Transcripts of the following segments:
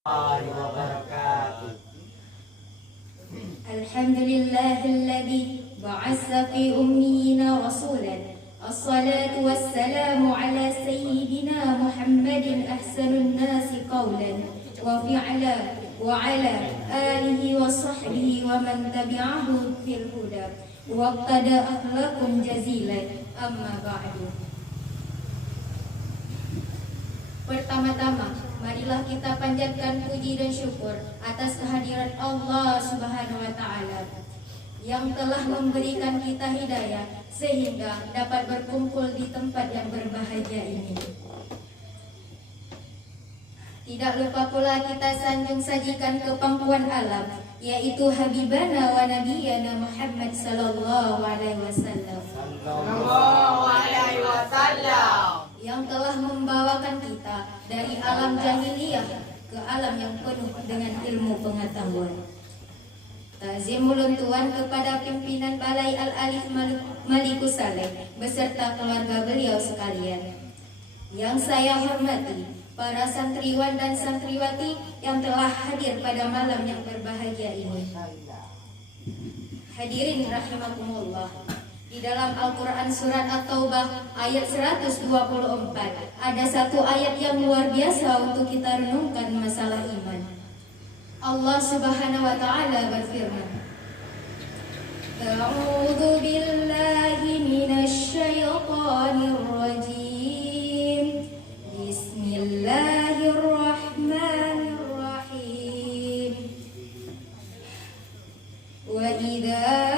wabarakatuh. Alhamdulillahilladzi ba'atsa fi ummiyina rasulan. Assalatu wassalamu ala sayyidina Muhammadin ahsanun nasi qawlan wa fi'la wa ala alihi wa sahbihi wa man tabi'ahu fil huda wa qada akhlaqum jazilan, amma ba'du. Pertama-tama, marilah kita panjatkan puji dan syukur atas kehadiran Allah Subhanahu wa Ta'ala yang telah memberikan kita hidayah sehingga dapat berkumpul di tempat yang berbahagia ini. Tidak lupa pula kita sanjung sajikan ke pangkuan alam, yaitu Habibana wa Nabiyana Muhammad sallallahu alaihi wasallam. Yang telah membawakan kita dari alam jahiliyah ke alam yang penuh dengan ilmu pengetahuan. Ta'zimul untuan kepada pimpinan Balai Al-Alif Malikus Saleh beserta keluarga beliau sekalian. Yang saya hormati para santriwan dan santriwati yang telah hadir pada malam yang berbahagia ini. Hadirin rahimakumullah. Di dalam Al-Quran Surat At-Taubah ayat 124 ada satu ayat yang luar biasa untuk kita renungkan masalah iman. Allah Subhanahu wa Ta'ala berfirman, A'udzu billahi minasy syaithanir rajim. Bismillahirrahmanirrahim. Wa idza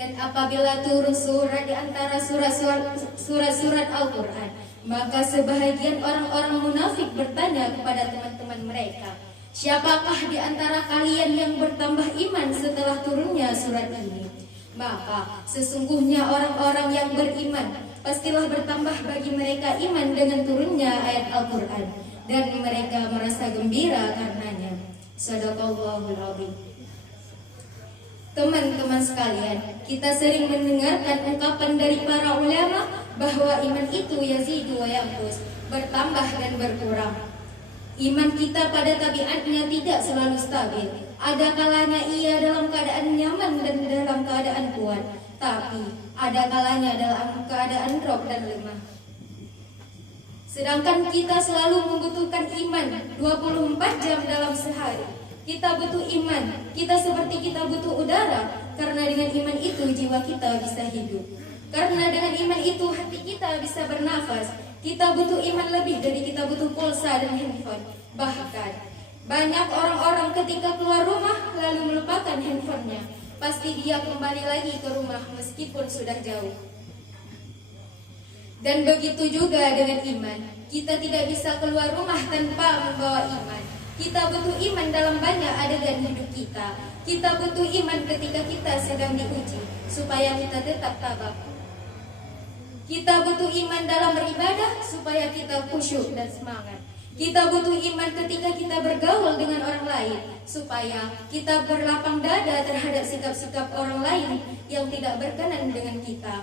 dan apabila turun surat di antara surat-surat Al-Quran, maka sebahagian orang-orang munafik bertanya kepada teman-teman mereka, siapakah di antara kalian yang bertambah iman setelah turunnya surat ini? Maka sesungguhnya orang-orang yang beriman pastilah bertambah bagi mereka iman dengan turunnya ayat Al-Quran, dan mereka merasa gembira karenanya. Shadaqallahul adzim. Teman-teman sekalian, kita sering mendengarkan ungkapan dari para ulama bahwa iman itu yazidu wa yanqus, bertambah dan berkurang. Iman kita pada tabiatnya tidak selalu stabil. Ada kalanya ia dalam keadaan nyaman dan dalam keadaan kuat, tapi ada kalanya dalam keadaan drop dan lemah. Sedangkan kita selalu membutuhkan iman 24 jam dalam sehari. Kita butuh iman, kita seperti kita butuh udara, karena dengan iman itu jiwa kita bisa hidup. Karena dengan iman itu hati kita bisa bernafas. Kita butuh iman lebih dari kita butuh pulsa dan handphone. Bahkan banyak orang-orang ketika keluar rumah lalu melupakan handphonenya, pasti dia kembali lagi ke rumah meskipun sudah jauh. Dan begitu juga dengan iman, kita tidak bisa keluar rumah tanpa membawa iman. Kita butuh iman dalam banyak adegan hidup kita. Kita butuh iman ketika kita sedang diuji, supaya kita tetap tabah. Kita butuh iman dalam beribadah, supaya kita khusyuk dan semangat. Kita butuh iman ketika kita bergaul dengan orang lain, supaya kita berlapang dada terhadap sikap-sikap orang lain yang tidak berkenan dengan kita.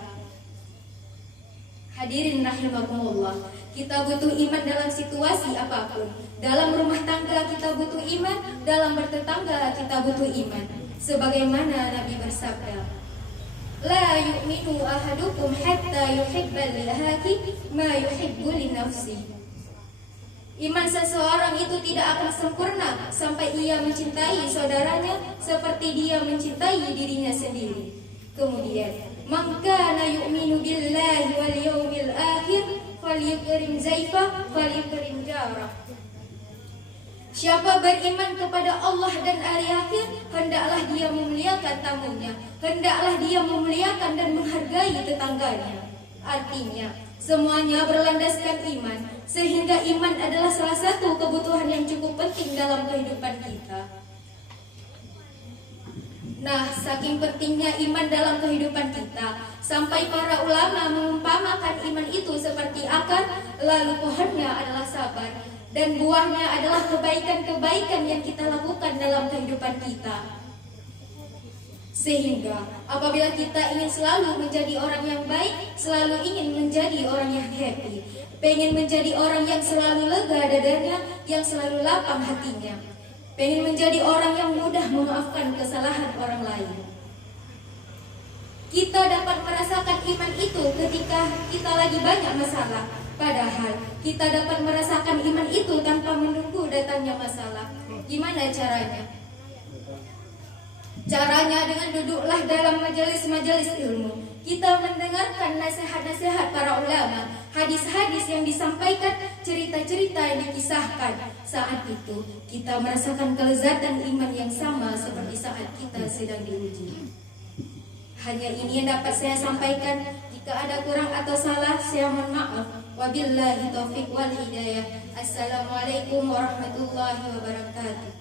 Hadirin rahimakumullah, kita butuh iman dalam situasi apapun. Dalam rumah tangga kita butuh iman, dalam bertetangga kita butuh iman. Sebagaimana Nabi bersabda, La yu'minu ahadukum hatta yuhibba li akhihi ma yuhibbu li nafsi. Iman seseorang itu tidak akan sempurna sampai ia mencintai saudaranya seperti dia mencintai dirinya sendiri. Kemudian, man kana yu'minu billahi wal yawmil akhir falyukrim zaifah falyukrim jarah. Siapa beriman kepada Allah dan hari akhir, hendaklah dia memuliakan tamunya, hendaklah dia memuliakan dan menghargai tetangganya. Artinya, semuanya berlandaskan iman, sehingga iman adalah salah satu kebutuhan yang cukup penting dalam kehidupan kita. Nah, saking pentingnya iman dalam kehidupan kita, sampai para ulama mengumpamakan iman itu seperti akar, lalu pohonnya adalah sabar, dan buahnya adalah kebaikan-kebaikan yang kita lakukan dalam kehidupan kita. Sehingga apabila kita ingin selalu menjadi orang yang baik, selalu ingin menjadi orang yang happy, pengen menjadi orang yang selalu lega dadanya, yang selalu lapang hatinya, pengen menjadi orang yang mudah memaafkan kesalahan orang lain, kita dapat merasakan iman itu ketika kita lagi banyak masalah. Padahal kita dapat merasakan iman itu tanpa menunggu datangnya masalah. Gimana caranya? Caranya dengan duduklah dalam majelis-majelis ilmu. Kita mendengarkan nasihat-nasihat para ulama, hadis-hadis yang disampaikan, cerita-cerita yang dikisahkan. Saat itu kita merasakan kelezatan iman yang sama seperti saat kita sedang diuji. Hanya ini yang dapat saya sampaikan. Jika ada kurang atau salah, saya mohon maaf. Wabillahi taufiq wal hidayah. Assalamualaikum warahmatullahi wabarakatuh.